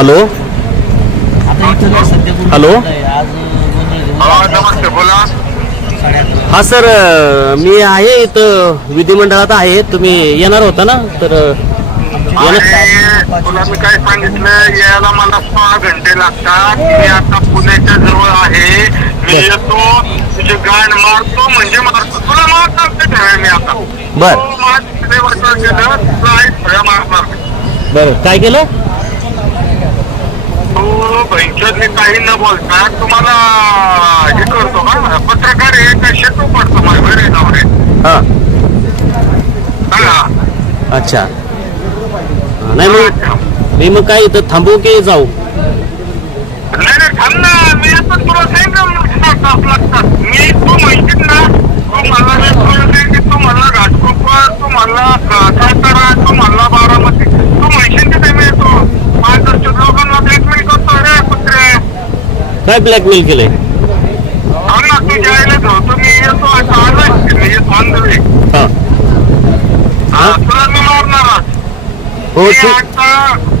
Hello? Hello? हा नमस्ते बोला. हा सर मी आहे इथं विधिमंडळात आहे. तुम्ही येणार होता ना? तर तुला मी काय सांगितलं? यायला मला सहा घंटे लागतात. मी आता पुण्याच्या जवळ आहे. मी. येतो तुझे गाण मारतो म्हणजे मारतो तुला मारणार ठेवाय मी आता? बर. तू माझ्या देवाचं केलं तुला आई सगळ्या मारणार. बरं. काय केलं? तू भैंचरने काही न बोलता तुम्हाला हे करतो का? पत्रकार शेतू पडतो माझ्या. हां. हा. अच्छा. हा, नाही मग मी मग काय इथं थांबू की जाऊ? नाही नाही थांब ना. मी मी मारणारच हो मी ठीक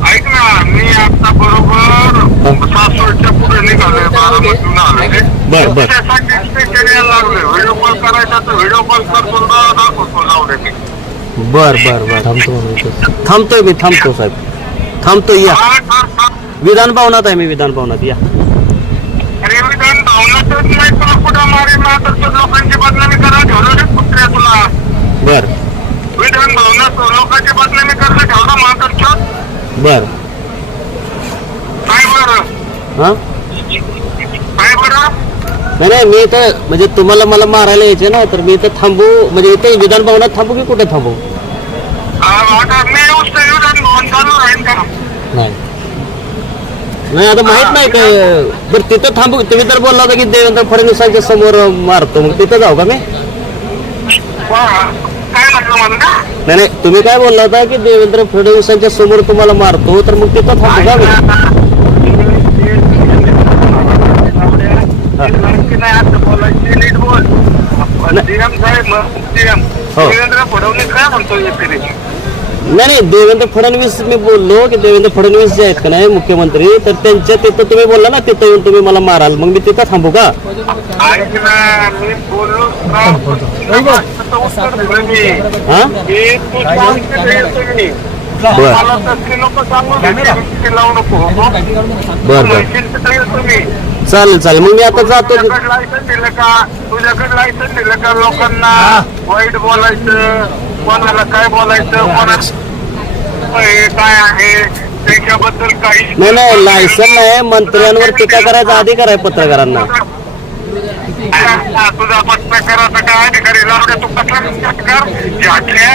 ऐक ना मी आता बरोबर सासवडच्या पुढे निघालोय बारामतीहून आलोय बर, बर. लागलोय व्हिडिओ कॉल करायचा तर व्हिडिओ कॉल करतो तुला दाखवतो लावले मी बर बर बर थांबतो थांबतोय मी थांबतो साहेब थांबतो या हा, हा, हा. विधान भवनात आहे मी विधान भवनात या। मारेल ना तर तू लोकांची बदनामी करा ठेवलं कुत्र्या तुला. बर. विधान भावनात लोकांची बदनामी करणं ठेवलं मातरच्या बर. काय बरं. हां? काय बरं. नाही नाही मी इथं म्हणजे तुम्हाला मला मारायला यायचे ना तर मी इथं थांबू म्हणजे इथे विधान भवनात थांबू की कुठे थांबू? हा, आता मी तर विधान भवन चालू राहील का? नाही. नाही आता माहीत नाही काय. बरं तिथं थांबू. तुम्ही तर बोलला होता की देवेंद्र फडणवीसांच्या समोर मारतो मग तिथं जाऊ का मी? वा, काय म्हटलं मला नाही नाही तुम्ही काय बोलला होता की देवेंद्र फडणवीसांच्या समोर तुम्हाला मारतो तर मग तिथं थांबू का मी? हो. देवेंद्र फडणवीस काय म्हणतो नाही नाही देवेंद्र फडणवीस मी बोललो की देवेंद्र फडणवीस जे आहेत का नाही मुख्यमंत्री तर त्यांच्या तिथं तुम्ही बोलला ना तिथं येऊन तुम्ही मला माराल मग मी तिथं थांबू का ऐक ना मी बोललो का? तुला उत्तर दिलं मी. हा की तू सांगते ते येतो मी. बर मला तसली लोक सांगू नका, ते लावू नको. बर बर म्हैशीचं तर येतो मी. चालेल चालेल मग मी आता जातो तुझ्याकडे लायसन दिलं का तुझ्याकडे लायसन दिलं का लोकांना वाईट बोलायचं कोणाला काय बोलायचं कोणाला हे काय आहे त्याच्याबद्दल काही नाही नाही लायसन नाही मंत्र्यांवर टीका करायचा अधिकार आहे पत्रकारांना. तुझा पत्रकाराचा काय अधिकारी लावण्या तू कसला पत्रकार? झाटल्या.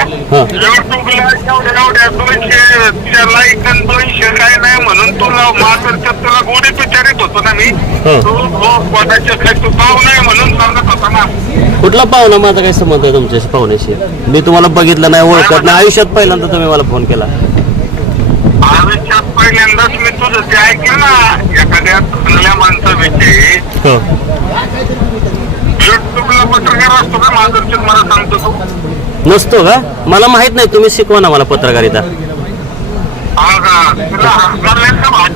युट्यूबला एवढ्या एवढ्या दोनशे तुझ्या लाईक आणि दोनशे काय नाही म्हणून तुला मातरच्या तुला गोडीत विचारित होतो ना मी. तू कोणाच्या काही तू पाव नाही म्हणून सांगत होता ना. कुठला पाहुणा माझा काही संबंध आहे तुमच्याशी पाहुण्याशी? मी तुम्हाला बघितलं नाही ओळखत नाही. आयुष्यात पहिल्यांदा तुम्ही मला फोन केला. आयुष्यात पहिल्यांदाच मी तुझं ते ऐकलं ना एखाद्या चांगल्या माणसाविषयी. हो. युट्यूबला पत्रकार असतो का? मला सांगतो तू. नसतो का? मला माहीत नाही तुम्ही शिकवा ना मला पत्रकारिता. हा का? तुला हाताळलं का? भात?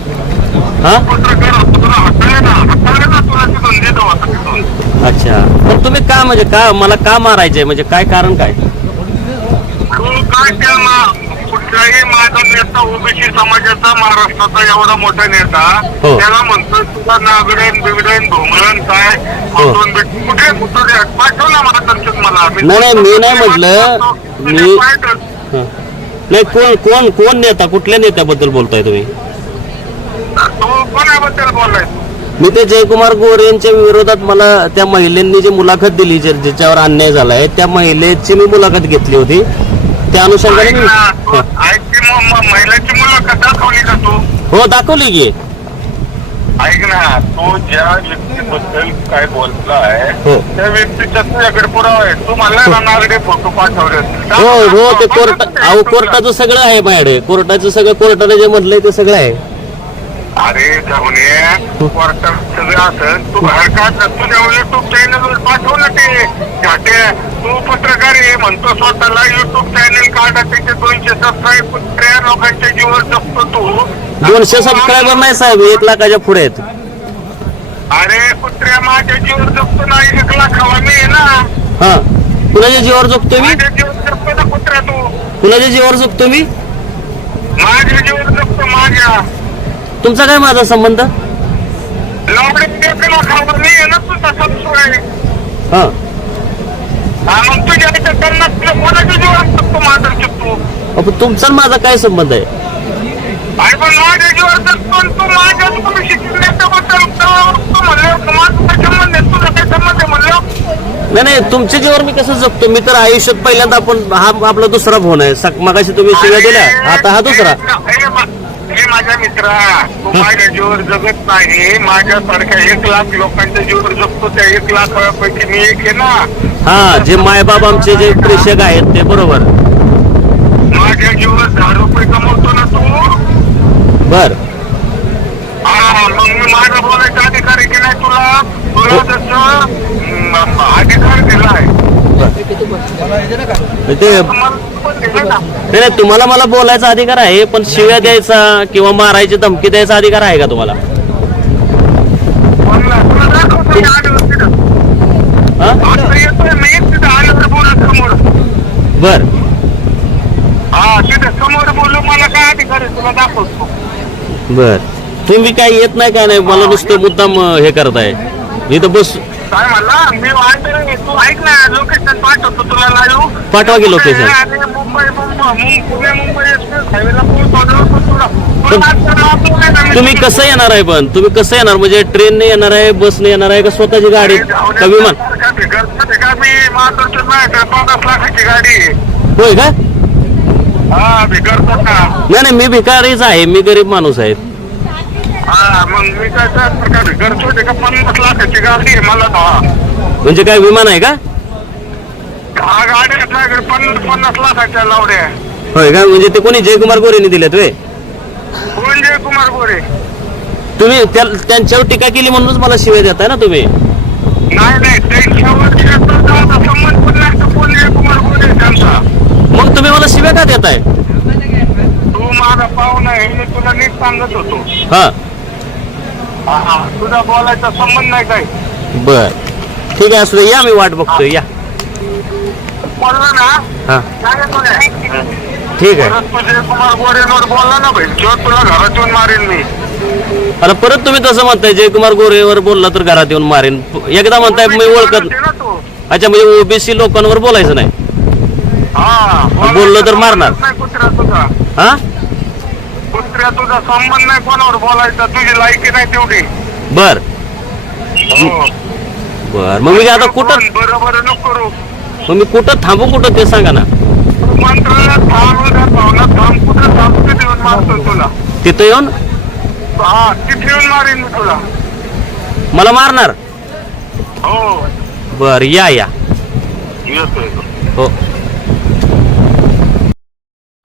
हा? पत्रकार असतो तुला हाताळलं ना हाताळलं ना तुला तिथून देतो आता तिथून अच्छा पण तुम्ही का म्हणजे का मला का मारायचंय म्हणजे काय कारण काय तू काय त्या मा- कुठलाही माझा नेता ओबीसी समाजाचा महाराष्ट्राचा एवढा मोठा नेता हो. त्याला म्हणतो तुला नागडण बिगडण भोंगडण काय हो. कुठे कुठे पाठव ना मला तंत्रच मला नाही, नाही, मी नाही म्हटलं. तुझे मी-. हा. नाही कोण कोण कोण नेता कुठल्या नेत्याबद्दल बोलताय तुम्ही तू कोणाबद्दल बोलाय मी ते जयकुमार गोरे यांच्या विरोधात मला त्या महिलेंनी जी मुलाखत दिली ज्या- ज्याच्यावर अन्याय झालाय त्या महिलेची मी मुलाखत घेतली होती. त्या अनुषंगाने मी हा. महिलाची मुलाखत दाखवली का तू? हो दाखवली की. ऐक ना तू ज्या व्यक्तीबद्दल काय बोललाय हो. त्या व्यक्तीच्या तुझ्याकडे पुरावा आहे. तू मला नागडे फोटो पाठवले हो हो ते कोर्ट अहो कोर्टाचं सगळं आहे माझ्याकडे. कोर्टाचं सगळं कोर्टाने जे म्हटलंय ते सगळं आहे. अरे जाऊन कोर्टात सगळं असं. तू बाहेर का तुझ्या युट्यूब चॅनल वर पाठव ना ते. घाटे. तू पत्रकार आहे म्हणतो स्वतःला युट्यूब चॅनल काढा त्याचे दोनशे सबस्क्राईब कुत्र्या लोकांच्या जीवर जगतो तू. दोनशे सबस्क्रायबर नाही साहेब एक लाखाच्या पुढे आहेत. अरे कुत्र्या माझ्या जीवर जगतो ना एक लाखावा मी ना. हा. कुणाच्या जीवावर झोपतो मी? माझ्या जीवर जगतो ना कुत्र्या तू. कुणाच्या जीवावर झोपतो मी? माझ्या जीवर जगतो माझ्या. तुमचा काय माझा संबंध? हा. जीवर अहो, तुमचा आणि माझा काय संबंध आहे? जीवर नाही नाही तुमच्या जीवावर मी कसं जगतो? मी तर आयुष्यात पहिल्यांदा आपण हा आपला दुसरा फोन आहे सक- मगाशी तुम्ही शिव्या दिल्या. आता हा दुसरा. माझ्या मित्रा तू माझ्या जीवर जगत नाही. माझ्यासारख्या एक लाख लोकांच्या जीवर जगतो त्या एक लाखापैकी मी एक आहे ना. हा जे मायबाप आमचे जे प्रेक्षक आहेत ते बरोबर. माझ्या जीवर दहा रुपये कमवतो ना तू? बर. हा मग मी माझा बोलायचा अधिकार आहे की नाही तुला? तुला जसं हम्म, अधिकार दिलाय. ते नाही तुम्हाला मला बोलायचा अधिकार आहे पण शिव्या द्यायचा किंवा मारायची धमकी द्यायचा अधिकार आहे का तुम्हाला? बर हा? बर. तुम्ही काय येत नाही काय नाही? मला नुसतं मुद्दाम हे करत आहे इथं बस काय म्हणला? मी वाटत तू ऐक ना लोकेशन पाठवतो तुला लाईव्ह पाठवा की. आणि मुंबई मुंबई मुं- पुणे मुंबई एक्सप्रेस हायवेला पोहोचवलं होतं तुला तुला आता लावतो नाही ना मी. तुम्ही कसं येणार आहे पण? तुम्ही कसं येणार? म्हणजे ट्रेनने येणार आहे बसने येणार आहे का स्वतःची गाडी? जाऊ दे. का विमान? मी माधवच्या नाही पन्नास लाखाची गाडी आहे. होय का? हा का नाही नाही मी भिकारीच आहे. मी गरीब माणूस आहे. हा मग मी काय का पन्नास लाखाची गाडी आहे मला म्हणजे काय विमान आहे का? हा गाडी आहेत माझ्याकडे पन्नास पन्नास लाखाच्या लावड्या होय का? म्हणजे ते कोणी जयकुमार गोरेने दिलेत वे कोण जय कुमार गोरे? तुम्ही त्या- त्यांच्यावर टीका केली म्हणूनच मला शिव्या देताय ना तुम्ही? नाही नाही त्यांच्यावर शेताचा संबंध पण नाही तर कोण जय कुमार गोरे त्यांचा? मग तुम्ही मला शिव्या का देताय? तू माझा पाहुणा आहे मी तुला नीट सांगत होतो. हा, तुझा बोलायचा संबंध नाही काय बर. ठीक आहे असू दे या मी वाट बघतोय या. बोलला ना? हा? ठीक आहे. परत तू जय कुमार गोरेंवर बोलला ना भाई. जो तुला घरात येऊन मारेन मी. आता परत तुम्ही तसं म्हणताय जयकुमार गोरेवर बोलला तर घरात येऊन मारेन. एकदा म्हणताय मी ओळखत ना तू? अच्छा म्हणजे ओबीसी लोकांवर बोलायचं नाही. हा. बोललो तर मारणार. नाही कुत्र्या तुझा. हा? कुत्र्या तुझा संबंध नाही कोणावर बोलायचा तुझी लायकी नाही तेवढी. बर. हो. बर. मग मी आता कुठं बरोबर नको करू. मग मी कुठं थांबू कुठं ते सांगा ना. तू मंत्रालयात थांब उद्या भावनात थांब कुठं थांब तिथे येऊन मारतो तुला. तिथं येऊन? हा तिथे येऊन मारीन मी तुला. मला मारणार? हो. बर या या. येतोय. हो.